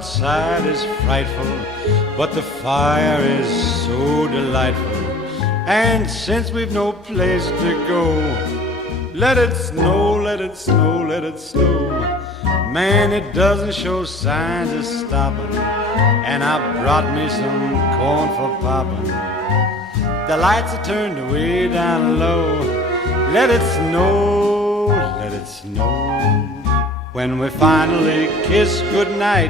outside is frightful, but the fire is so delightful. And since we've no place to go, let it snow, let it snow, let it snow. Man, it doesn't show signs of stopping, and I brought me some corn for popping. The lights are turned way down low. Let it snow, let it snow. When we finally kiss goodnight,